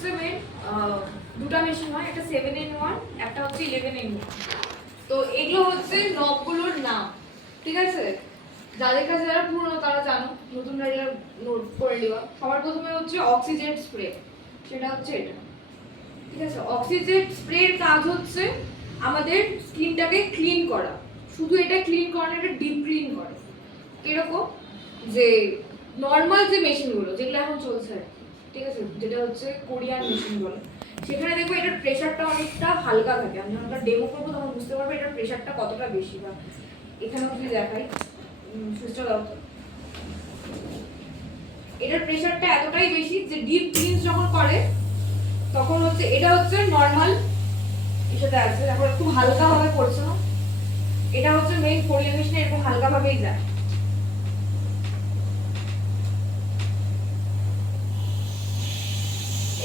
হচ্ছে মেন দুটো মেশিন হয়, একটা 7-in-1, একটা হচ্ছে 11-in-1। তো এগুলো হচ্ছে নবগুলোর নাম, ঠিক আছে? যাদের কাছে যারা পুরনো তারা জানো, নতুনরা এটা নোট করে নেওয়া। সবার প্রথমে হচ্ছে অক্সিজেন স্প্রে, সেটা হচ্ছে এটা, ঠিক আছে? অক্সিজেন স্প্রের কাজ হচ্ছে আমাদের স্কিনটাকে ক্লিন করা। শুধু এটা ক্লিন করে না, এটা ডিপ ক্লিন করে। কিরকম? যে নর্মাল যে মেশিনগুলো যেগুলো এখন চলছে, ঠিক আছে, যেটা হচ্ছে কোরিয়ান মেশিন বলে, সেখানে দেখবো এটার প্রেশারটা অনেকটা হালকা থাকে। আমি যখন ডেমো করবো তখন বুঝতে পারবো এটার প্রেশারটা কতটা বেশি। বা এখানেও যদি দেখাই, সুইচটা দাও তো, এটার প্রেশারটা এতটাই বেশি যে ডিপ ক্লিনস যখন করে তখন হচ্ছে এটা হচ্ছে নর্মাল এটাতে আছে, এখন একটু হালকা ভাবে পড়ছে না। এটা হচ্ছে মেইন কোরিয়ান মেশিনে এরকম হালকা ভাবেই যায়।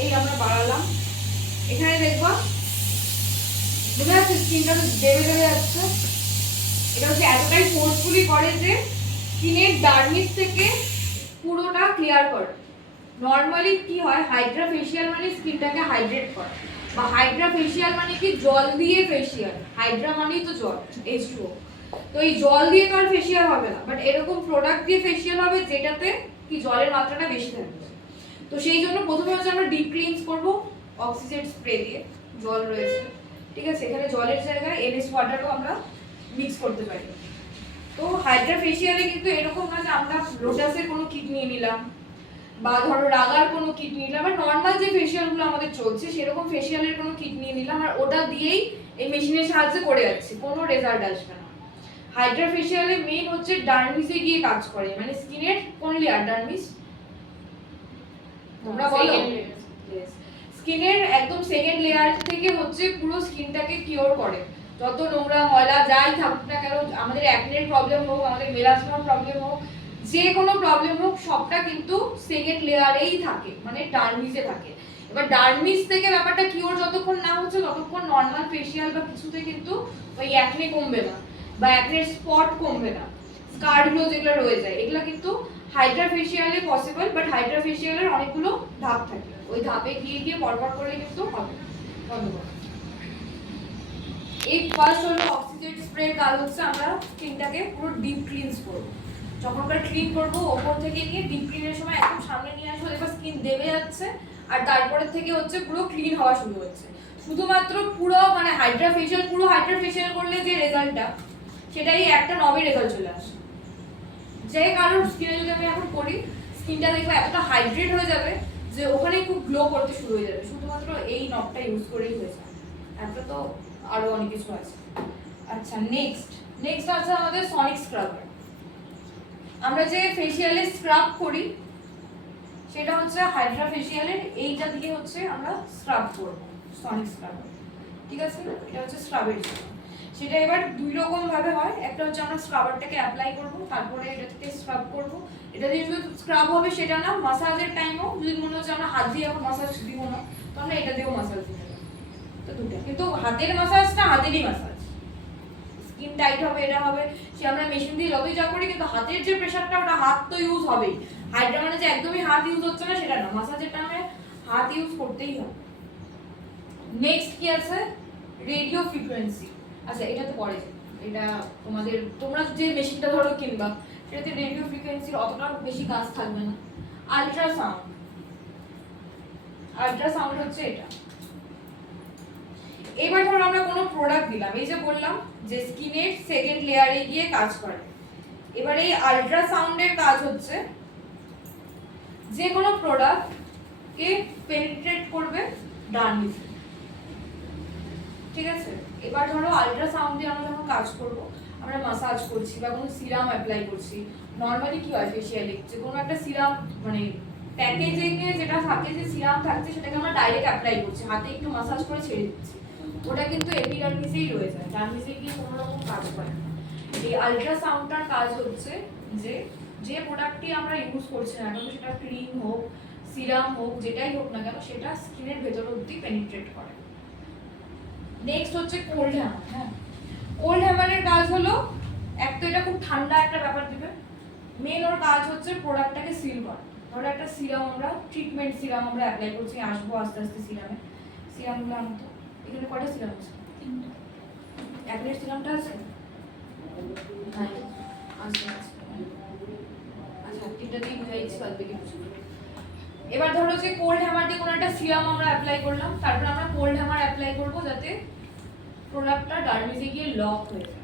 এই আমরা বাড়ালাম, এখানে দেখবা বোঝা যাচ্ছে স্কিনটা দেবে দেবে যাচ্ছে। এটা হচ্ছে এতটাই ফোর্সফুলি করে যে স্কিনের ডার্মিস থেকে পুরোটা ক্লিয়ার করে। নর্মালি কি হয়, হাইড্রা ফেশিয়াল মানে স্কিনটাকে হাইড্রেট করা, বা হাইড্রা ফেশিয়াল মানে কি জল দিয়ে ফেশিয়াল। হাইড্রা মানেই তো জল, H2O। তো এই জল দিয়ে তো আর ফেশিয়াল হবে না, বাট এরকম প্রোডাক্ট দিয়ে ফেশিয়াল হবে যেটাতে কি জলের মাত্রাটা বেশি থাকবে। তো সেই জন্য প্রথমে হচ্ছে আমরা ডিপ ক্লিনস করব অক্সিজেন স্প্রে দিয়ে। জল রয়েছে, ঠিক আছে, এখানে জলের জায়গায় NS ওয়াটারও আমরা মিক্স করতে পারি। তো হাইড্রা ফেশিয়ালে কিন্তু এরকম না যে আমরা লোটাসের কোনো কিট নিয়ে নিলাম বা ধরো রাগার কোনো কিট নিয়ে নিলাম, বা নর্মাল যে ফেশিয়ালগুলো আমাদের চলছে সেরকম ফেশিয়ালের কোনো কিট নিয়ে নিলাম আর ওটা দিয়েই এই মেশিনের সাহায্যে করে যাচ্ছি, কোনো রেজাল্ট আসবে না। হাইড্রা ফেশিয়ালে মেইন হচ্ছে ডার্মিসে গিয়ে কাজ করে, মানে স্কিনের কোন লেয়ার? ডার্মিস, তোমরা বলো। স্কিনের একদম সেকেন্ড লেয়ার থেকে হচ্ছে পুরো স্কিনটাকে কিওর করে। যত নোংরা ময়লা যাই থাকুক না কেন, আমাদের অ্যাকনের প্রবলেম হোক, আমাদের মেলাসমা প্রবলেম হোক, যে কোনো প্রবলেম হোক, সবটা কিন্তু সেকেন্ড লেয়ারেই থাকে, মানে ডার্মিসে থাকে। এবার ডার্মিস থেকে ব্যাপারটা কিওর যতক্ষণ না হচ্ছে ততক্ষণ নর্মাল ফেশিয়াল বা কিছুতে কিন্তু ওই অ্যাকনে কমবে না, বা অ্যাকনের স্পট কমবে না, স্কারগুলো যেগুলো রয়ে যায় এগুলো কিন্তু হাইড্রা ফেশিয়ালে পসিবল। বাট হাইড্রা ফেশিয়ালের অনেকগুলো ধাপ থাকে, ওই ধাপে গিয়ে গিয়ে পরপর করলে কিন্তু হবে। ধন্যবাদ। এই ফার্স্ট হলো অক্সিজেন স্প্রে কাজ হচ্ছে আমরা স্কিনটাকে পুরো ডিপ ক্লিনস করব। যখন আমরা ক্লিন করব ওপর থেকে নিয়ে ডিপ ক্লিনের সময় একদম সামনে নিয়ে আসবো, দেখো স্কিন দেবে যাচ্ছে আর তারপরে থেকে হচ্ছে পুরো ক্লিন হওয়া শুরু হচ্ছে। শুধুমাত্র পুরো মানে হাইড্রা ফেশিয়াল, পুরো হাইড্রা ফেশিয়াল করলে যে রেজাল্টটা, সেটাই একটা নবের রেজাল্ট চলে আসে। যে কারোর স্কিনে যদি আমি এখন করি, স্কিনটা দেখবো এতটা হাইড্রেট হয়ে যাবে যে ওখানেই খুব গ্লো করতে শুরু হয়ে যাবে, শুধুমাত্র এই নবটা ইউজ করেই হয়েছে। একটা তো আরো অনেক কিছু আছে। আচ্ছা, নেক্সট আছে আমাদের সনিক স্ক্রাবার। আমরা যে ফেশিয়ালে স্ক্রাব করি সেটা হচ্ছে হাইড্রা ফেশিয়ালের এইটা দিয়ে হচ্ছে আমরা স্ক্রাব করব, সনিক স্ক্রাবার, ঠিক আছে? এটা হচ্ছে স্ক্রাবের জন্য। সেটা এবার দুই রকম ভাবে হয়, একটা হচ্ছে আমরা স্ক্রাবারটাকে অ্যাপ্লাই করব, তারপরে এটা থেকে স্ক্রাব করব। এটা দিয়ে শুধু স্ক্রাব হবে সেটা না, মাসাজের টাইমও যদি মনে হচ্ছে আমরা হাত দিয়ে এখন মাসাজ দিব না, তো আমরা এটা দিয়েও মাসাজ দিতে পারি। তো দুটো, কিন্তু হাতের মাসাজটা হাতেরই মাসাজ, স্কিন টাইট হবে, এটা হবে, সে আমরা মেশিন দিয়ে যতই যা করি, কিন্তু হাতের যে প্রেসারটা ওটা হাত তো ইউজ হবেই। হাইড্রা মানে যে একদমই হাত ইউজ হচ্ছে না সেটা না, মাসাজের টাইমে হাত ইউজ করতেই হবে। নেক্সট কি আছে? Radio frequency. আচ্ছা, এটা তো পরে, এটা তোমাদের তোমরা যে মেশিনটা ধরো কিনবা সেটাতে রেডিও ফ্রিকোয়েন্সির অতটা বেশি কাজ থাকবে না। আল্ট্রাসাউন্ড হচ্ছে এটা। এবার ধরো আমরা কোনো প্রোডাক্ট দিলাম, এই যে বললাম যে স্কিনের সেকেন্ড লেয়ারে গিয়ে কাজ করে। এবার এই আল্ট্রাসাউন্ডের কাজ হচ্ছে যে কোনো প্রোডাক্ট কে পেনিট্রেট করবে ডার্মিসে, ঠিক আছে? এবার ধরো আল্ট্রাসাউন্ড দিয়ে আমরা যখন কাজ করব, আমরা মাসাজ করছি বা কোনো সিরাম অ্যাপ্লাই করছি। নর্মালি কি হয় ফেশিয়ালে, যে কোনো একটা সিরাম মানে প্যাকেজিং এ যেটা থাকে, যে সিরাম থাকছে সেটাকে আমরা ডাইরেক্ট অ্যাপ্লাই করছি, হাতে একটু মাসাজ করে ছেড়ে দিচ্ছি, ওটা কিন্তু এপিডার্মিসেই রয়ে যায়, ডার্মিসে গিয়ে কোনো রকম কাজ করে না। এই আল্ট্রাসাউন্ডটার কাজ হচ্ছে যে যে প্রোডাক্টটি আমরা ইউজ করছি না কেন, সেটা ক্রিম হোক, সিরাম হোক, যেটাই হোক না কেন, সেটা স্কিনের ভেতর অবধি পেনিট্রেট করে। নেক্সট হচ্ছে কোল্ড হ্যামার। হ্যাঁ, কোল্ড হ্যামারের কাজ হলো, এক তো এটা খুব ঠান্ডা একটা ব্যাপার দিবে, মেন ওর কাজ হচ্ছে প্রোডাক্টটাকে সিল করা। ধরো একটা সিরাম আমরা ট্রিটমেন্ট সিরাম আমরা অ্যাপ্লাই করছি, আসবো আস্তে আস্তে সিরামগুলো আনতো। এখানে কয়টা সিরাম আছে? অ্যাকনের সিরামটা আছে? হ্যাঁ আচ্ছা তিনটা দিয়ে বুঝাই দিচ্ছি, বাদ বাকি বুঝবো। এবার ধরো যে কোল্ড হ্যামার দিয়ে কোনো একটা সিরাম আমরা অ্যাপ্লাই করলাম, তারপর আমরা কোল্ড হ্যামার অ্যাপ্লাই করবো যাতে প্রোডাক্টটা ডার্মিসে গিয়ে লক হয়ে যায়।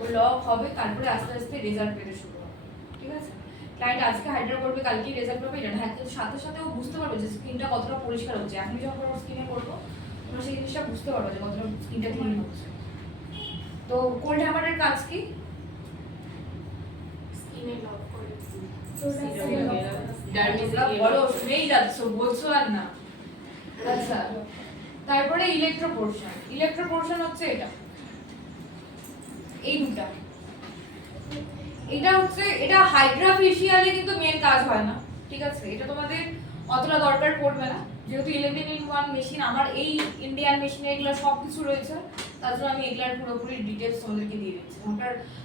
ও লক হবে, তারপরে আস্তে আস্তে রেজাল্ট পেতে শুরু হবে। ঠিক আছে, ক্লায়েন্ট আজকে হাইড্রা করবে, কালকেই রেজাল্ট পাবে এটা না, সাথে সাথে ও বুঝতে পারবে যে স্কিনটা কতটা পরিষ্কার হচ্ছে। আপনি যখন ওর স্কিনে করবো তোমরা সেই জিনিসটা বুঝতে পারবে যে কতটা স্কিনটা ক্লিন হচ্ছে। তো কোল্ড হ্যামারের কাজ কি? স্কিনে লক করে বলো, শুনেই যাচ্ছ, বলছো আর না। আচ্ছা, তারপরে ইলেকট্রো পোরশন হচ্ছে এটা, এই দুটা। এটা হাইড্রা ফেশিয়ালে কিন্তু মেন কাজ হয় না, ঠিক আছে? এটা তোমাদের অতটা দরকার পড়বে না, যেহেতু 11-in-1 মেশিন, আমার এই ইন্ডিয়ান মেশিনে এগুলো সব কিছু রয়েছে, তার জন্য আমি এগুলার পুরোপুরি ডিটেলস তোমাদেরকে দিয়ে দিচ্ছি।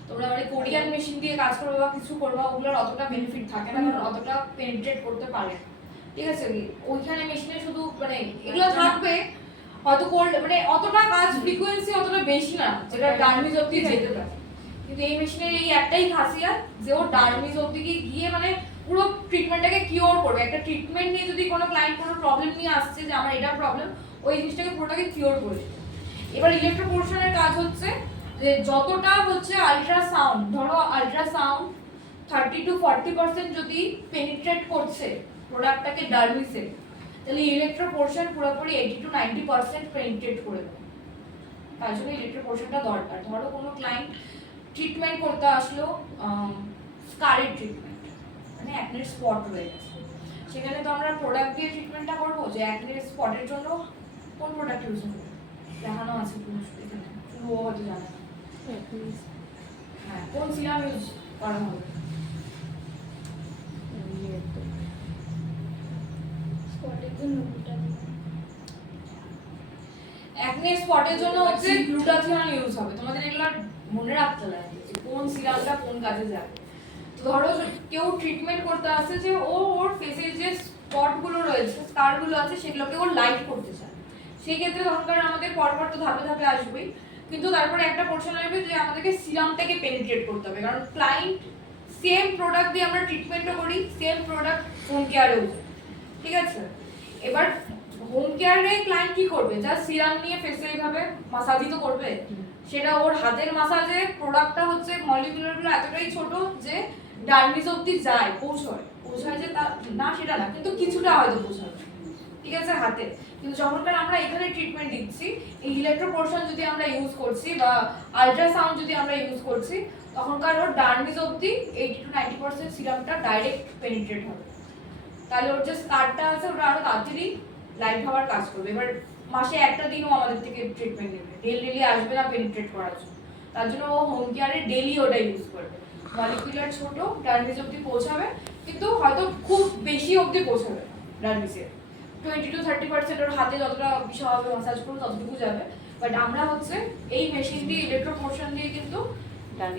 তোমরা মানে কোরিয়ান মেশিন দিয়ে কাজ করবে বা কিছু করবে, ওগুলোর অতটা বেনিফিট থাকে না, কারণ অতটা পেনিট্রেট করতে পারে না। ঠিক আছে, ওইখানে মেশিনে শুধু মানে এগুলো থাকবে হয়তো কোল্ড, মানে অতটা কাজ ফ্রিকোয়েন্সি অতটা বেশি না যেটা ডার্মিস অবধি যেতে পারে। কিন্তু এই মেশিনের এই একটাই খাসিয়াত যে ও ডার্মিস অবধি গিয়ে মানে পুরো ট্রিটমেন্টটাকে কিওর করবে। একটা ট্রিটমেন্ট নিয়ে যদি কোনো ক্লায়েন্ট কোনো প্রবলেম নিয়ে আসছে যে আমার এটা প্রবলেম, ওই জিনিসটাকে পুরোটাকে কিওর করে দেবে। এবার ইলেকট্রো পোরশনের কাজ হচ্ছে যে যতটা হচ্ছে আল্ট্রাসাউন্ড, ধরো আল্ট্রাসাউন্ড 30-40% যদি পেনিট্রেট করছে প্রোডাক্টটাকে ডার্মিসে, তাহলে ইলেকট্রো পোরশন পুরোপুরি 80-90% পেনিট্রেট করে দেবে। তার জন্য ইলেকট্রো পোরশনটা দরকার। ধরো কোনো ক্লায়েন্ট ট্রিটমেন্ট করতে আসলো, স্কারের ট্রিটমেন্ট, মানে অ্যাকনের স্পট হয়ে গেছে, সেখানে তো আমরা প্রোডাক্ট দিয়ে ট্রিটমেন্টটা করবো। যে অ্যাকনের স্পটের জন্য কোন প্রোডাক্ট ইউজ করবো দেখানো আছে এখানে, শুধু ও হয়তো জানে না। হ্যাঁ, কোন সিরাম ইউজ করা হবে? অ্যাকনে স্পটের জন্য হচ্ছে গ্লুটাথিয়ন ইউজ হবে। তোমাদের এগুলো মনে রাখতে লাগবে যে কোন সিরামটা কোন কাজে যাবে। তো ধরো কেউ ট্রিটমেন্ট করতে আসছে যে ওর ফেসে যে স্পট গুলো রয়েছে, স্কার গুলো আছে, সেগুলোকে ও লাইট করতে চায়, সেই ক্ষেত্রে দরকার আমাদের পরপর তো ধাপে ধাপে আসবেই, কিন্তু তারপরে একটা পোরশন আসবে যে আমাদেরকে সিরামটাকে পেনিট্রেট করতে হবে। কারণ ক্লায়েন্ট সেম প্রোডাক্ট দিয়ে আমরা ট্রিটমেন্টও করি, সেম প্রোডাক্ট হোম কেয়ারেও, ঠিক আছে? এবার হোম কেয়ারে ক্লায়েন্ট কি করবে? জাস্ট সিরাম নিয়ে ফেসে এইভাবে মাসাজই তো করবে, সেটা ওর হাতের মাসাজে প্রোডাক্টটা হচ্ছে মলিকুলারগুলো এতটাই ছোট যে ডার্মিস অবধি যায়, পৌঁছায় যে তা না সেটা না, কিন্তু কিছুটা হয়তো পৌঁছাবে, ঠিক আছে, হাতে। কিন্তু যখনকার আমরা এখানে ট্রিটমেন্ট দিচ্ছি, এই ইলেকট্রো পোরশন যদি আমরা ইউজ করছি বা আল্ট্রাসাউন্ড যদি আমরা ইউজ করছি, তখনকার ওর ডার্মিস অবধি 80-90% সিরামটা ডাইরেক্ট পেনিট্রেট হবে। তাহলে ওর যে স্কারটা আছে ওটা আরো তাড়াতাড়ি লাইট হওয়ার কাজ করবে। এবার মাসে একটা দিনও আমাদের থেকে ট্রিটমেন্ট নেবে, ডেলি আসবে না পেনিট্রেট করার জন্য, তার জন্য ও হোম কেয়ারে ডেলি ওটা ইউজ করবে। মলিকুলার ছোট, ডার্মিস অবধি পৌঁছাবে, কিন্তু হয়তো খুব বেশি অবধি পৌঁছাবে না ডার্মিসে। 20-30% ওর হাতে যতটা বিশালভাবে মাসাজ করবে ততটুকু যাবে। বাট আমরা হচ্ছে এই মেশিন দিয়ে, ইলেকট্রো পোরশন দিয়ে কিন্তু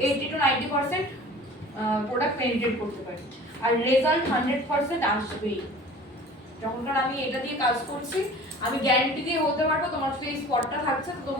80-90% প্রোডাক্ট পেনিট্রেট করতে পারি, আর রেজাল্ট 100% আসবেই। যখনকার আমি এটা দিয়ে কাজ করছি, আমি গ্যারান্টি দিয়ে বলতে পারবো তোমার যদি এই স্পটটা থাকছে তো তোমার